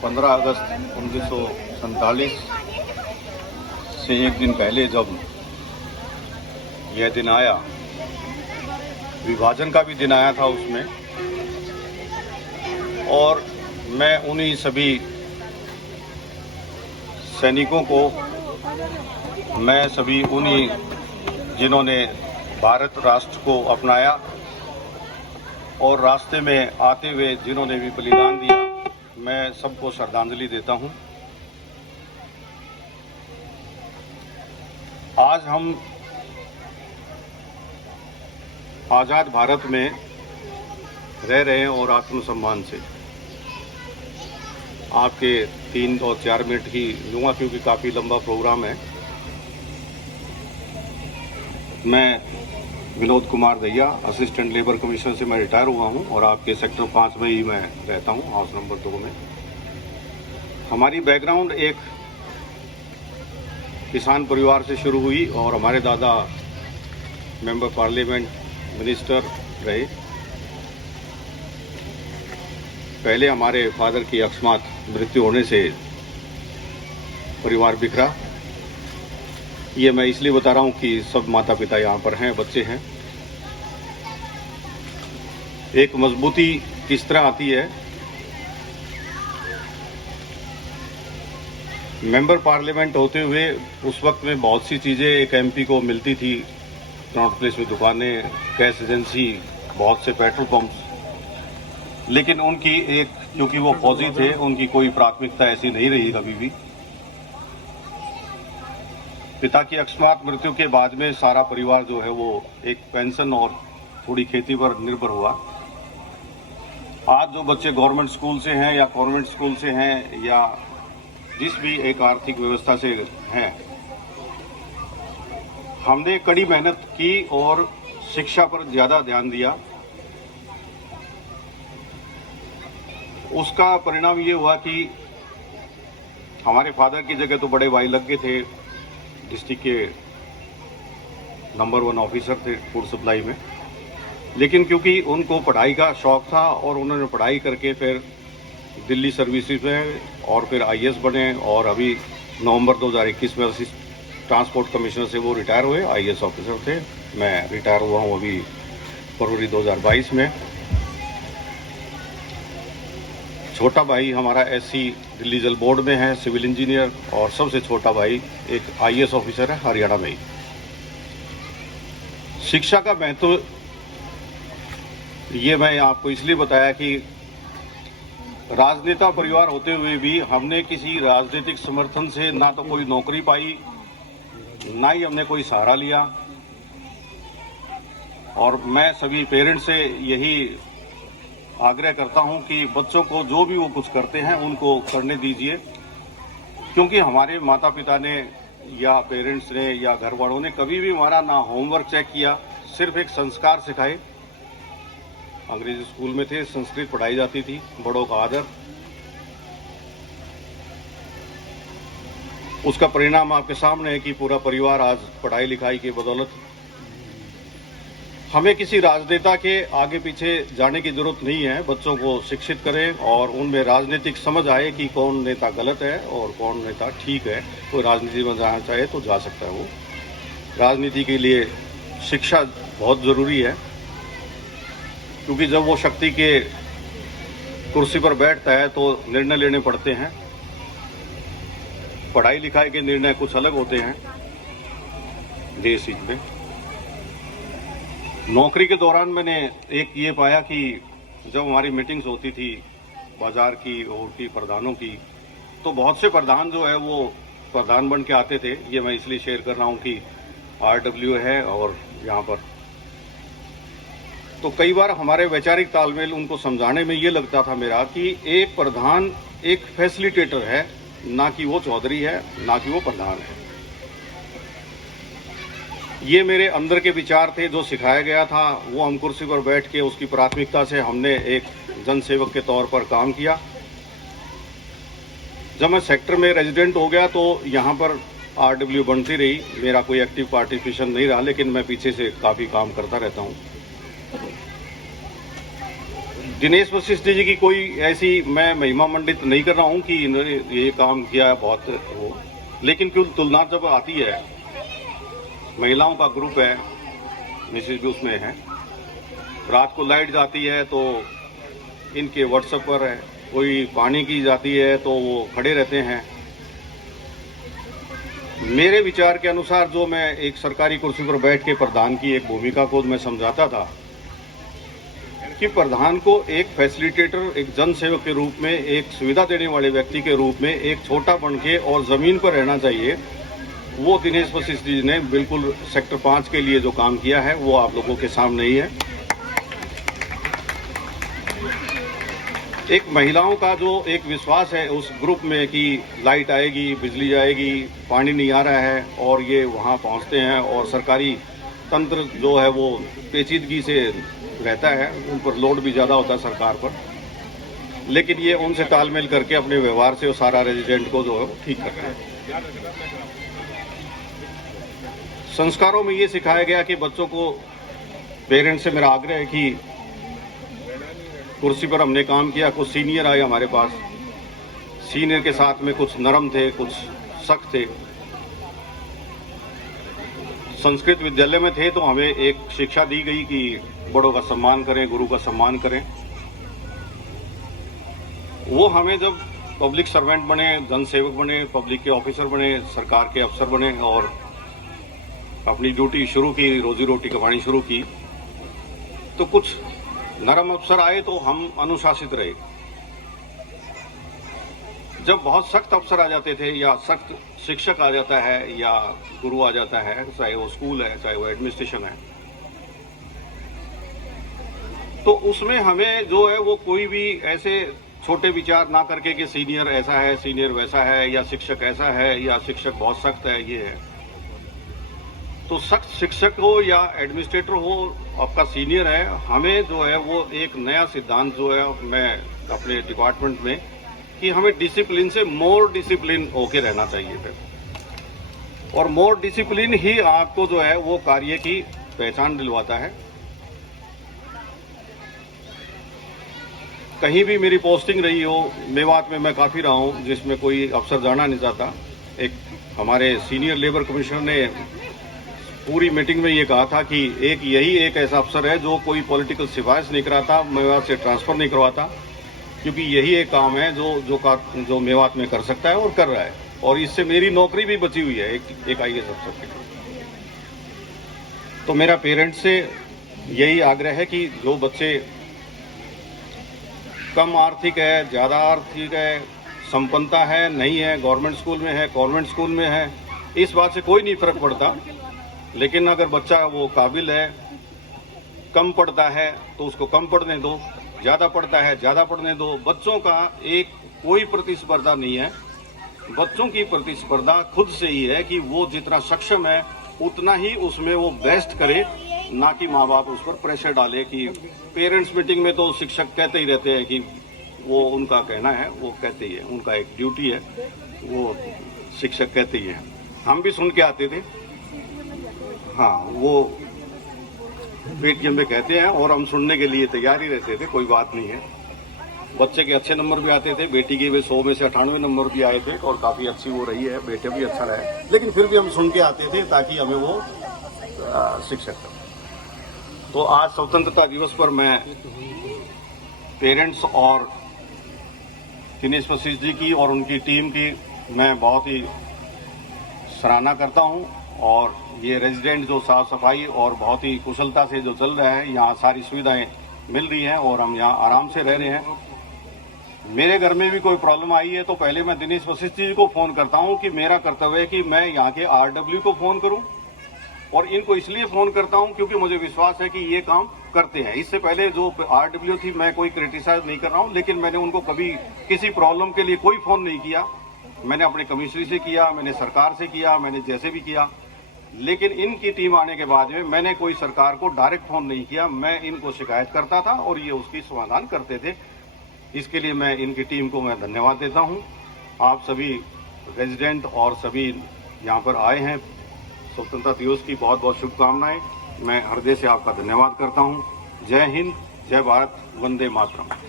15 अगस्त 1947 से एक दिन पहले जब यह दिन आया, विभाजन का भी दिन आया था उसमें, और मैं उन्हीं सभी सैनिकों को, मैं सभी उन्हीं जिन्होंने भारत राष्ट्र को अपनाया और रास्ते में आते हुए जिन्होंने भी बलिदान दिया, मैं सबको श्रद्धांजलि देता हूं। आज हम आज़ाद भारत में रह रहे हैं और आत्मसम्मान से। आपके 3 और 4 मिनट ही लूँगा क्योंकि काफ़ी लंबा प्रोग्राम है। मैं Vinod Kumar Dahiya, assistant labour commissioner से मैं रिटायर हुआ हूं और आपके सेक्टर 5 में ही मैं रहता हूं, हाउस नंबर 2 में। हमारी बैकग्राउंड एक किसान परिवार से शुरू हुई और हमारे दादा मेंबर पार्लियामेंट, मिनिस्टर रहे। पहले हमारे फादर की अकस्मात मृत्यु होने से परिवार बिखरा। ये मैं इसलिए बता रहा हूं कि सब माता पिता यहाँ पर हैं, बच्चे हैं। एक मजबूती किस तरह आती है। मेंबर पार्लियामेंट होते हुए उस वक्त में बहुत सी चीज़ें एक एमपी को मिलती थी। नॉर्थ प्लेस में दुकानें, गैस एजेंसी, बहुत से पेट्रोल पंप्स, लेकिन उनकी एक, क्योंकि वो फौजी थे, उनकी कोई प्राथमिकता ऐसी नहीं रही कभी भी। पिता की अकस्मात मृत्यु के बाद में सारा परिवार जो है वो एक पेंशन और थोड़ी खेती पर निर्भर हुआ। आज जो बच्चे गवर्नमेंट स्कूल से हैं या कॉन्वेंट स्कूल से हैं या जिस भी एक आर्थिक व्यवस्था से हैं, हमने कड़ी मेहनत की और शिक्षा पर ज्यादा ध्यान दिया। उसका परिणाम ये हुआ कि हमारे फादर की जगह तो बड़े भाई लग गए थे, डिस्ट्रिक्ट के नंबर 1 ऑफिसर थे फूड सप्लाई में। लेकिन क्योंकि उनको पढ़ाई का शौक था और उन्होंने पढ़ाई करके फिर दिल्ली सर्विसेज में और फिर आईएएस बने और अभी नवंबर 2021 में ट्रांसपोर्ट कमिश्नर से वो रिटायर हुए, आईएएस ऑफिसर थे। मैं रिटायर हुआ हूँ अभी फरवरी 2022 में। छोटा भाई हमारा एससी दिल्ली जल बोर्ड में है, सिविल इंजीनियर, और सबसे छोटा भाई एक आईएएस ऑफिसर है हरियाणा में ही। शिक्षा का महत्व ये मैं आपको इसलिए बताया कि राजनेता परिवार होते हुए भी हमने किसी राजनीतिक समर्थन से ना तो कोई नौकरी पाई, ना ही हमने कोई सहारा लिया। और मैं सभी पेरेंट्स से यही आग्रह करता हूं कि बच्चों को जो भी वो कुछ करते हैं उनको करने दीजिए, क्योंकि हमारे माता पिता ने या पेरेंट्स ने या घर वालों ने कभी भी हमारा ना होमवर्क चेक किया, सिर्फ एक संस्कार सिखाए। अंग्रेजी स्कूल में थे, संस्कृत पढ़ाई जाती थी, बड़ों का आदर। उसका परिणाम आपके सामने है कि पूरा परिवार आज पढ़ाई लिखाई की बदौलत। हमें किसी राजनेता के आगे पीछे जाने की जरूरत नहीं है। बच्चों को शिक्षित करें और उनमें राजनीतिक समझ आए कि कौन नेता गलत है और कौन नेता ठीक है। कोई राजनीति में जाना चाहे तो जा सकता है। वो राजनीति के लिए शिक्षा बहुत जरूरी है, क्योंकि जब वो शक्ति के कुर्सी पर बैठता है तो निर्णय लेने पड़ते हैं। पढ़ाई लिखाई के निर्णय कुछ अलग होते हैं देश हित में। नौकरी के दौरान मैंने एक ये पाया कि जब हमारी मीटिंग्स होती थी बाजार की और की प्रधानों की, तो बहुत से प्रधान जो है वो प्रधान बन के आते थे। ये मैं इसलिए शेयर कर रहा हूँ कि आरडब्ल्यू है और यहाँ पर तो कई बार हमारे वैचारिक तालमेल उनको समझाने में ये लगता था मेरा कि एक प्रधान एक फैसिलिटेटर है, ना कि वो चौधरी है, ना कि वो प्रधान है। ये मेरे अंदर के विचार थे जो सिखाया गया था। वो हम कुर्सी पर बैठ के उसकी प्राथमिकता से हमने एक जनसेवक के तौर पर काम किया। जब मैं सेक्टर में रेजिडेंट हो गया तो यहाँ पर आरडब्ल्यू बनती रही। मेरा कोई एक्टिव पार्टिसिपेशन नहीं रहा, लेकिन मैं पीछे से काफ़ी काम करता रहता हूँ। दिनेश वशिष्ठ जी की कोई ऐसी मैं महिमा मंडित नहीं कर रहा हूं कि इन्होंने ये काम किया बहुत वो, लेकिन क्यों तुलना जब आती है, महिलाओं का ग्रुप है, मिसेज भी उसमें है, रात को लाइट जाती है तो इनके व्हाट्सएप पर है, कोई पानी की जाती है तो वो खड़े रहते हैं। मेरे विचार के अनुसार जो मैं एक सरकारी कुर्सी पर बैठ के प्रधान की एक भूमिका को मैं समझाता था कि प्रधान को एक फैसिलिटेटर, एक जन सेवक के रूप में, एक सुविधा देने वाले व्यक्ति के रूप में एक छोटा बन के और जमीन पर रहना चाहिए। वो दिनेश वशिष्ठ जी ने बिल्कुल सेक्टर 5 के लिए जो काम किया है वो आप लोगों के सामने ही है। एक महिलाओं का जो एक विश्वास है उस ग्रुप में कि लाइट आएगी, बिजली आएगी, पानी नहीं आ रहा है, और ये वहाँ पहुँचते हैं और सरकारी तंत्र जो है वो पेचीदगी से रहता है, उन पर लोड भी ज़्यादा होता है सरकार पर, लेकिन ये उनसे तालमेल करके अपने व्यवहार से वो सारा रेजिडेंट को जो है ठीक कर रहे हैं। संस्कारों में ये सिखाया गया कि बच्चों को, पेरेंट्स से मेरा आग्रह है कि कुर्सी पर हमने काम किया, कुछ सीनियर आए हमारे पास, सीनियर के साथ में कुछ नरम थे, कुछ सख्त थे। संस्कृत विद्यालय में थे तो हमें एक शिक्षा दी गई कि बड़ों का सम्मान करें, गुरु का सम्मान करें। वो हमें जब पब्लिक सर्वेंट बने, जन सेवक बने, पब्लिक के ऑफिसर बने, सरकार के अफसर बने और अपनी ड्यूटी शुरू की, रोजी रोटी कमानी शुरू की, तो कुछ नरम अफसर आए तो हम अनुशासित रहे। जब बहुत सख्त अफसर आ जाते थे या सख्त शिक्षक आ जाता है या गुरु आ जाता है, चाहे वो स्कूल है चाहे वो एडमिनिस्ट्रेशन है, तो उसमें हमें जो है वो कोई भी ऐसे छोटे विचार ना करके कि सीनियर ऐसा है, सीनियर वैसा है, या शिक्षक ऐसा है, या शिक्षक बहुत सख्त है, ये है। तो सख्त शिक्षक हो या एडमिनिस्ट्रेटर हो, आपका सीनियर है, हमें जो है वो एक नया सिद्धांत जो है मैं अपने डिपार्टमेंट में कि हमें डिसिप्लिन से मोर डिसिप्लिन होके रहना चाहिए फिर, और मोर डिसिप्लिन ही आपको जो है वो कार्य की पहचान दिलवाता है। कहीं भी मेरी पोस्टिंग रही हो, मेवात में मैं काफ़ी रहा हूँ जिसमें कोई अफसर जाना नहीं चाहता। एक हमारे सीनियर लेबर कमिश्नर ने पूरी मीटिंग में ये कहा था कि यही एक ऐसा अफसर है जो कोई पॉलिटिकल सिफारिश नहीं कराता, मेवात से ट्रांसफर नहीं करवाता, क्योंकि यही एक काम है जो मेवात में कर सकता है और कर रहा है, और इससे मेरी नौकरी भी बची हुई है एक IAS अफसर की। तो मेरा पेरेंट्स से यही आग्रह है कि जो बच्चे कम आर्थिक है, ज़्यादा आर्थिक है, संपन्नता है, नहीं है, गवर्नमेंट स्कूल में है, कॉन्वेंट स्कूल में है, इस बात से कोई नहीं फर्क पड़ता, लेकिन अगर बच्चा वो काबिल है, कम पढ़ता है तो उसको कम पढ़ने दो, ज़्यादा पढ़ता है ज़्यादा पढ़ने दो। बच्चों का एक कोई प्रतिस्पर्धा नहीं है, बच्चों की प्रतिस्पर्धा खुद से ही है कि वो जितना सक्षम है उतना ही उसमें वो बेस्ट करे, ना कि माँ बाप उस पर प्रेशर डाले। कि पेरेंट्स मीटिंग में तो शिक्षक कहते ही रहते हैं कि वो उनका कहना है, वो कहते ही है, उनका एक ड्यूटी है, वो शिक्षक कहते ही है। हम भी सुन के आते थे, हाँ, वो पेटीएम में कहते हैं और हम सुनने के लिए तैयार ही रहते थे, कोई बात नहीं है। बच्चे के अच्छे नंबर भी आते थे, बेटी के भी 100 में से 98 नंबर भी आए थे और काफ़ी अच्छी वो रही है, बेटे भी अच्छा रहे, लेकिन फिर भी हम सुन के आते थे ताकि हमें वो शिक्षक। तो आज स्वतंत्रता दिवस पर मैं पेरेंट्स और दिनेश वशिष्ठ जी की और उनकी टीम की मैं बहुत ही सराहना करता हूं, और ये रेजिडेंट जो साफ सफाई और बहुत ही कुशलता से जो चल रहा है, यहाँ सारी सुविधाएं मिल रही हैं और हम यहाँ आराम से रह रहे हैं। मेरे घर में भी कोई प्रॉब्लम आई है तो पहले मैं दिनेश वशिष्ठ जी को फ़ोन करता हूँ कि मेरा कर्तव्य है कि मैं यहाँ के RW को फ़ोन करूँ, और इनको इसलिए फ़ोन करता हूँ क्योंकि मुझे विश्वास है कि ये काम करते हैं। इससे पहले जो RW थी, मैं कोई क्रिटिसाइज नहीं कर रहा हूँ, लेकिन मैंने उनको कभी किसी प्रॉब्लम के लिए कोई फ़ोन नहीं किया। मैंने अपने कमिश्नरी से किया, मैंने सरकार से किया, मैंने जैसे भी किया, लेकिन इनकी टीम आने के बाद में मैंने कोई सरकार को डायरेक्ट फ़ोन नहीं किया। मैं इनको शिकायत करता था और ये उसकी समाधान करते थे। इसके लिए मैं इनकी टीम को मैं धन्यवाद देता हूँ। आप सभी रेजिडेंट और सभी यहाँ पर आए हैं, स्वतंत्रता दिवस की बहुत बहुत शुभकामनाएं। मैं हृदय से आपका धन्यवाद करता हूँ। जय हिंद, जय भारत, वंदे मातरम।